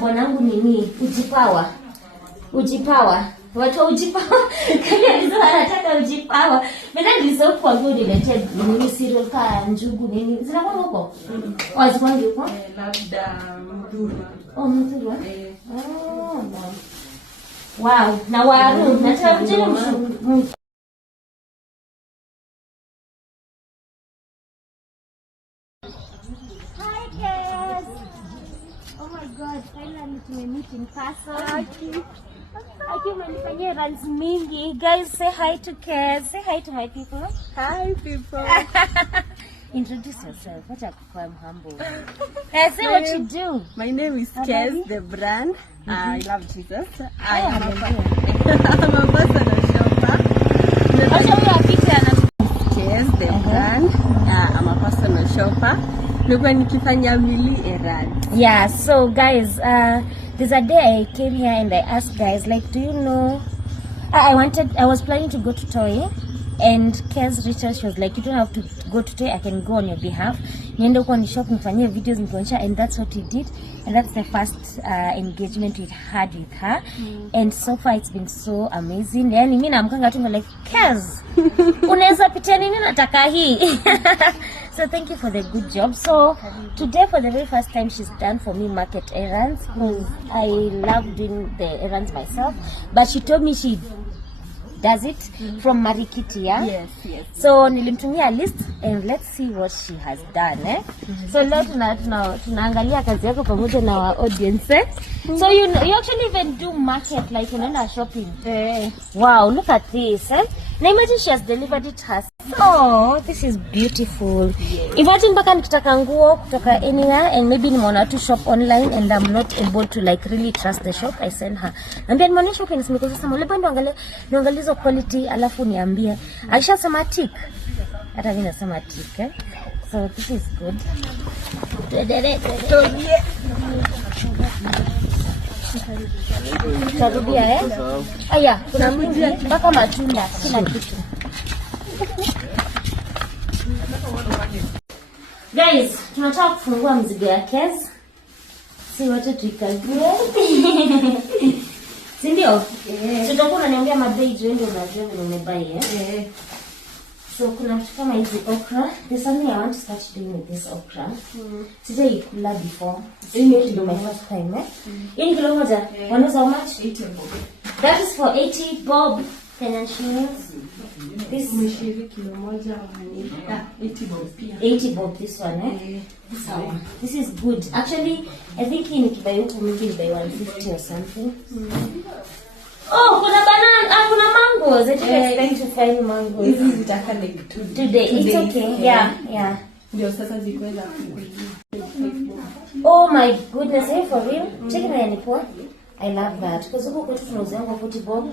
bwanangu nini ujipawa watu ujipawa kama hizo anataka ujipawa mimi ndizo kwa good related ni cereal ka njugu nini zinakuwa huko wazikwangi huko labda mdhuru mdhuru wow na waru nataka kujua God, finally to meet in person. Okay, manifanyia runs mingi. Guys, say hi to Kez. Say hi to my people. Hi, people. Introduce yourself. What are you humble? Say what you do. My name is Kez, the brand. I love Jesus. I'm a personal shopper. Kez, the brand. I'm a personal shopper. Yeah, so guys, there's a day I came here and I asked guys, like, do you know, I was planning to go to Toy, and Kez reached out. She was like, you don't have to go to Toy, I can go on your behalf. Niende huko ni shop nifanyie videos nikuonyesha, and that's what he did, and that's the first engagement we had with her. And so far it's been so amazing. Yani mimi namkanga tu like, Kez, unaweza pitia nini nataka hii? So thank you for the good job. So today for the very first time she's done for me market errands, because I love doing the errands myself, but she told me she does it from Marikiti, yeah? Yes. So nilimtumia a list and let's see what she has done, So leo tunaangalia kazi yako pamoja na our audience, So you actually even do market, like unaenda shopping. Wow, look at this, Now imagine she has delivered it herself. Oh, this is beautiful. Yes. Imagine mpaka nikitaka nguo kutoka anywhere and maybe nimeona tu shop online and I'm not able to like really trust the shop, I send her. Naambia nimeona shopping nisimekuza sasa mole bando niangalizo quality alafu niambie. Aisha sema tick. Hata mimi nasema tick, So this is good. Tarudia, Aya, kuna mwingi mpaka matunda kila kitu. Guys, tunataka kufungua mzigo ya Kez. Si wote tuikague. Si ndio? Tutakuwa unaniambia mabei ndio unajua vile umebai, So kuna vitu kama hizi okra. There's something I want to start doing with this okra. Sijaikula before. This is my first time, Hii kilo moja, wanauza how much? 80 bob. That is for 80 bob Kenyan shillings. This kilo moja 80 bob pia. 80 bob this one, So this is good. Actually, I think in nikibai huku maybe by 150 or something. Oh, kuna banana, kuna mangoes. I didn't expect to find mangoes. Hizi zitaka like today. It's okay. Yeah. Ndio sasa zikwenda. Oh my goodness, for real? Chicken and nipo. I love that because huko kwetu tunauzanga 40 bob.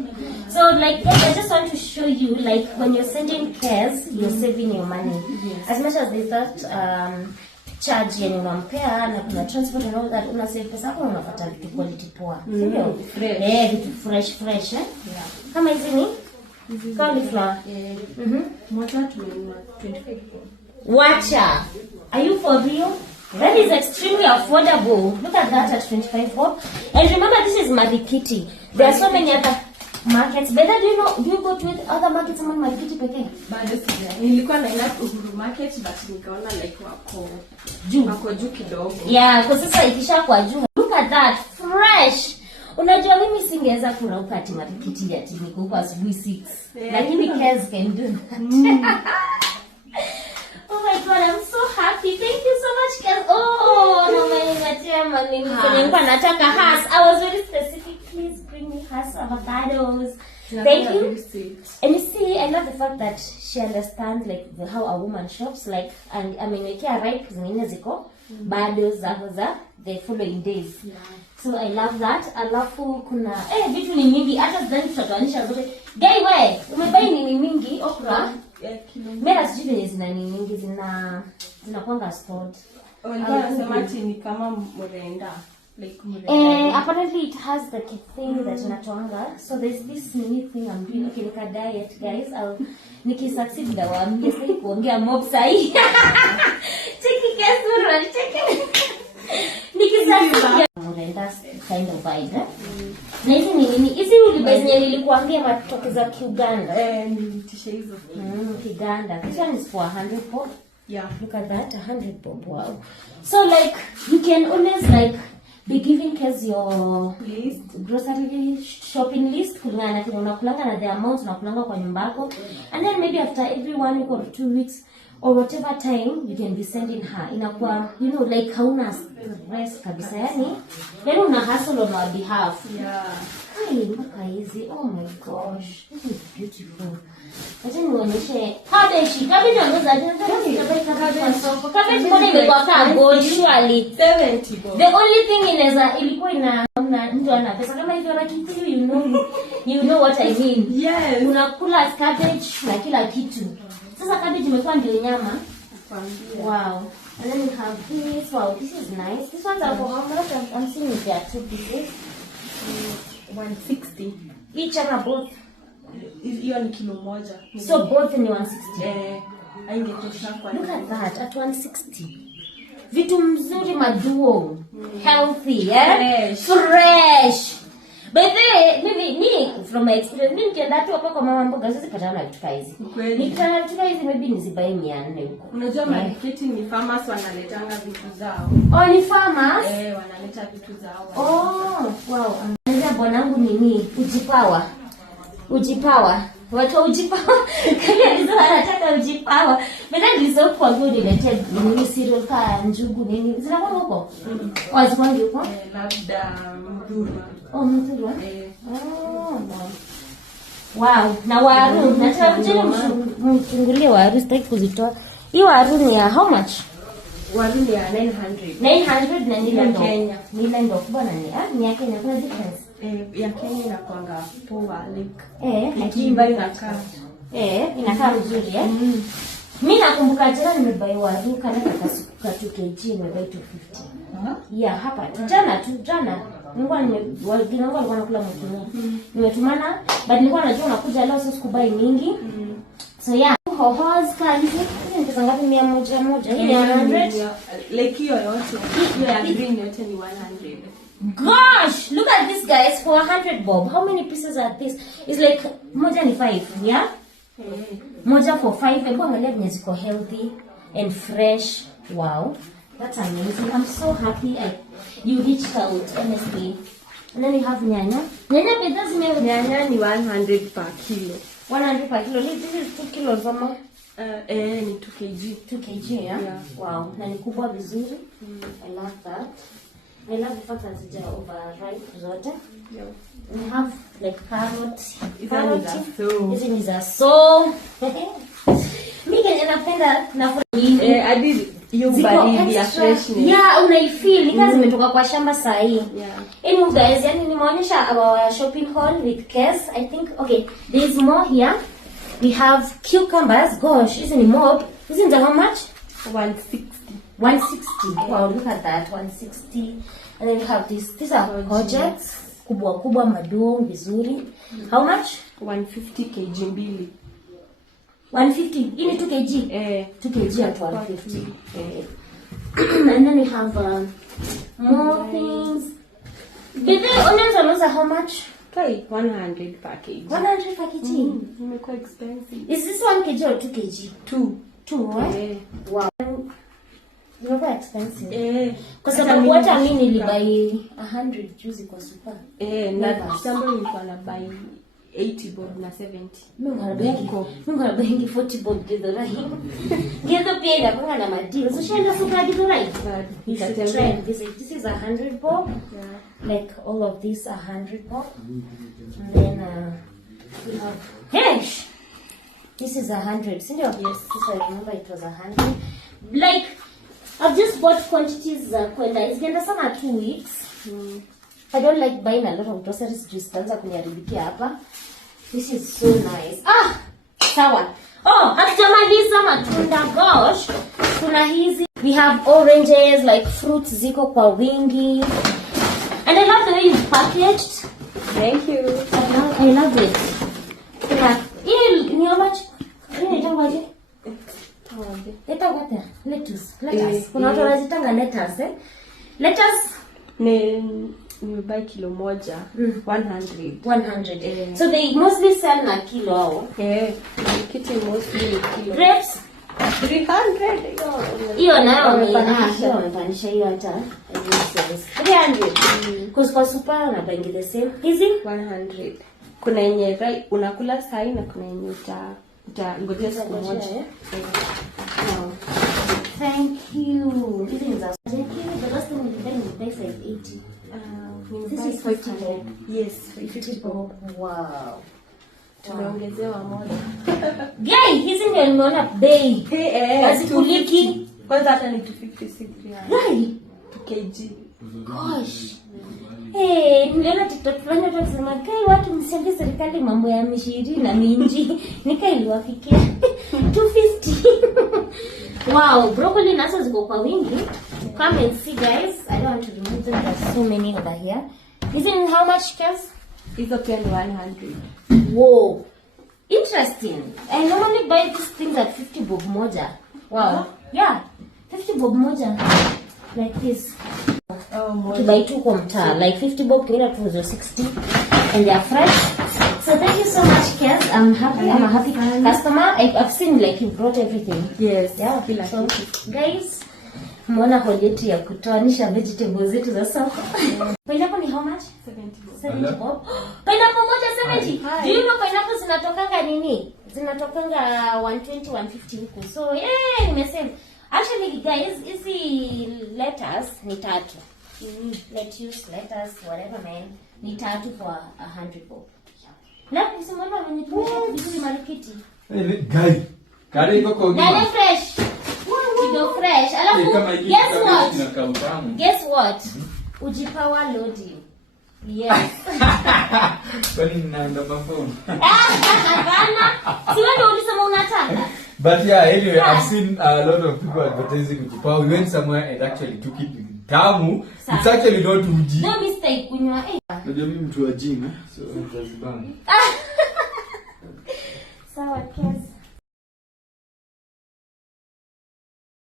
So like I just want to show you, like when you're sending Kez, you're saving your money. As much as there's that charge yenye unampea na kuna transport and all that, una save pesa yako, unapata vitu quality poa. Sio? Vitu fresh, Kama hizi ni cauliflower. Moja 25 bob. Wacha. Are you for real? That is extremely affordable. Look at that at 25 bob. And remember, this is Marikiti. There are so many other markets. Better, do you go to other markets among Marikiti pekee? Bado sija. Nilikuwa na ila Uhuru market but nikaona like wako juu kidogo. Yeah, kwa sasa ikisha kwa juu. Look at that, fresh. Unajua mimi singeweza kurauka ati Marikiti ati niko huko asubuhi 6. Lakini Kez can do that. Oh my God, I'm so happy. Thank you so much, Kez. Oh, no, I was very specific. Please bring me has avocados. Thank you. And you see, I love the fact that she understands like how a woman shops. Like, and I mean, we care right zingine ziko bado za the following days. So I love that. Alafu kuna vitu ni mingi hata sidhani tutatoanisha zote. Guy wewe, umebai nini mingi okra? Mera sijui venye zina nini mingi zinakuanga stored. Wanasema ni kama mrenda. Like apparently it has the thing that inatoanga. So there's this new thing I'm doing. Okay, nika diet, guys. Niki succeed ndawaambia sasa kuongea mob sahi. Cheki guys, cheki. Niki succeed. Mrenda kind of vibe, eh? Na hizi ni nini? Hizi ulibuy zenye nilikuambia matoke za Uganda. Tisha hizo. Uganda. This one is for 100 bob. Yeah. Look at that, 100 bob. Wow. So like you can always like be giving Kez your list, grocery shopping list kulingana na kile unakulanga na the amount unakulanga kwa nyumba yako, and then maybe after every 1 week or 2 weeks or whatever time you can be sending her. Inakuwa like hauna stress kabisa, yani una hustle on our behalf. Yeah. Hi, mpaka hizi. Oh my gosh, this is beautiful. Acha nionyeshe cabbage. Cabbage angoza kwa soko. Cabbage mbona imekuwa kama gold surely 70 bob. The only thing ilikuwa ndio ana pesa kama hivyo, lakini you know what I mean. Yes. Unakula cabbage na kila kitu. Sasa cabbage imekuwa ndio nyama. Wow. And then we have this. Wow, this is nice. This one's for how much? I'm seeing if there are 2 pieces. 160 each and both. Hiyo ni kilo moja. So both ni 160. Haingetosha kwa. Look at that, at 160. Vitu mzuri maduo. Healthy, eh? Fresh. By the way, me from my experience, mimi nikienda tu hapa kwa mama mboga sisi patana na vitu hizi. Nikitana vitu hizi maybe nizibai 400 huko. Unajua marketing ni farmers wanaletanga vitu zao. Oh, ni farmers? Wanaleta vitu zao. Oh, wow. Angalia bwanangu nini? Ujipawa. Watu wa ujipawa. Kama hizo wanataka ujipawa. Mimi nilisoma kwa good related ni cereal ka njugu nini. Zinakuwa huko? Wazikwangi huko? Labda mdhuru. Oh, mdhuru. Oh, wow. Na waru, nataka kujeni mchungulie waru, sitaki kuzitoa. Hii waru ni ya how much? Waru ni ya 900. 900 na nile ndo. Kenya. Nile ndo kubwa na ni ya Kenya, kuna difference. Ya Kenya inakuanga poa like. Lakini inakaa. Inakaa vizuri Mimi nakumbuka jana nimebai waru kana ka 2 kg nimebai 250. Yeah, hapa. Jana. Nilikuwa alikuwa nakula mtu. Nimetumana, but nilikuwa najua unakuja leo sasa sikubai mingi. So yeah, hohos kanzi ni pesa ngapi? 100. Hii ni 100. Like hiyo yote. Hiyo ya green yote ni 100. Gosh, look at this guys, for 100 bob. How many pieces are this? It's like moja ni 5, yeah? Moja for 5. Hebu angalia venye ziko healthy and fresh. Wow. That's amazing. I'm so happy you reached out, honestly. And then we have nyanya. Nyanya ni 100 per kilo. 100 per kilo. This is 2 kilos ama? Ni 2 kg. 2 kg, yeah? Wow. Na ni kubwa vizuri. I love that. I love the fact that it's overripe zote. Yeah. We have like carrot. Hizi ni za so. Mimi kenye napenda na hadi hiyo baridi ya freshness. Yeah, unaifeel nika zimetoka kwa shamba saa hii. Anyway guys, yani nimeonyesha our shopping haul with Kez. I think okay, there is more here. We have cucumbers. Gosh, hizi ni mob. Hizi ni how much? 160. 160. Wow, look at that, 160. And then we have these are courgettes. Kubwa maduo vizuri. How much? 150 kg mbili. 150. Hii ni 2 kg. 2 kg at 150. And then we have more things. Did the onions are how much? 100 per kg. 100 per kg. Imekuwa expensive. Is this 1 kg or 2 kg? 2, right? Wow. Imekuwa expensive. Kwa sababu hata mimi nilibai 100 juzi kwa super. Na kitambo nilikuwa na buy 80 bob na 70. Mungu anabengi 40 bob githurai. Githu pia inakuwa na madili. So shenda suka githurai. This is 100 bob. Like all of these are 100 bob. And then we have this is 100. Sindio? Yes. This I remember it was 100. Like I've just bought quantities za kwenda. Isienda sana 2 weeks. I don't like buying a lot of groceries just tanza kunyaribikia hapa. This is so nice. Sawa. Hatutamaliza matunda. Gosh. Kuna hizi. We have oranges, like fruits ziko kwa wingi. And I love the way it's packaged. Thank you. I love it. Ni how much? Ni tangaje? Leta water. Lettuce. Kuna watu wanazitanga lettuce, Lettuce nimebuy kilo moja 100. 100. So they mostly sell na kilo au? Kiti mostly kilo. Grapes 300. Hiyo nayo wamepandisha hiyo hata 300. Kwa super na bangi the same. Hizi 100. Kuna yenye unakula sahi na kuna yenye utangojea siku moja. Thank you. Hizi ni za thank you. The last time we buy size 80. This is 50 bob. Yes, 50 bob. Wow. Tumeongezewa moja. Guy, hizi ndio nimeona bei. Hazikuliki. Kwanza hata ni 256 Guy, 2 kg. Gosh. Niliona TikTok fulani watu wakisema kai watu msiambie serikali mambo ya mishiri na minji. Nikailiwafikia 250. Wow, broccoli nazo ziko kwa wingi. Come and see guys. I don't want to remove them. There's so many over here. Isn't how much guys? Hizo pia ni 100. Whoa. Interesting. I normally buy these things at 50 bob moja. Wow. Yeah. 50 bob moja. Like this. To buy two kwa mtaa. Like 50 bob kila tu 60. And they are fresh. So thank you so much, Kes. I'm happy. I'm a happy customer. I've seen like you brought everything. Yes. Yeah. So, guys, mwana hojeti ya kutoanisha vegetables zetu za soko. Pineapple ni how much? 70 bob. Pineapple moja 70. Do you know pineapple zinatokanga nini? Zinatokanga 120, 150 huku. So, nimesema. Actually, guys, hizi lettuce ni 3. Lettuce, whatever man. Ni 3 for 100 bob. Na kusimama wamenipusha vizuri marikiti. Guy. Kare iko kwa na fresh. Kido fresh. Alafu guess what? Ujipower loading. Yes. Kwani ninaenda mafoni. Hapana. Si wewe ulisema unataka. But yeah, anyway, I've seen a lot of people advertising Ujipower. We went somewhere and actually took it tamu. It's actually not uji. No mistake kunywa. Ndio mimi mtu wa gym, so nitazibana. Sawa, Kes.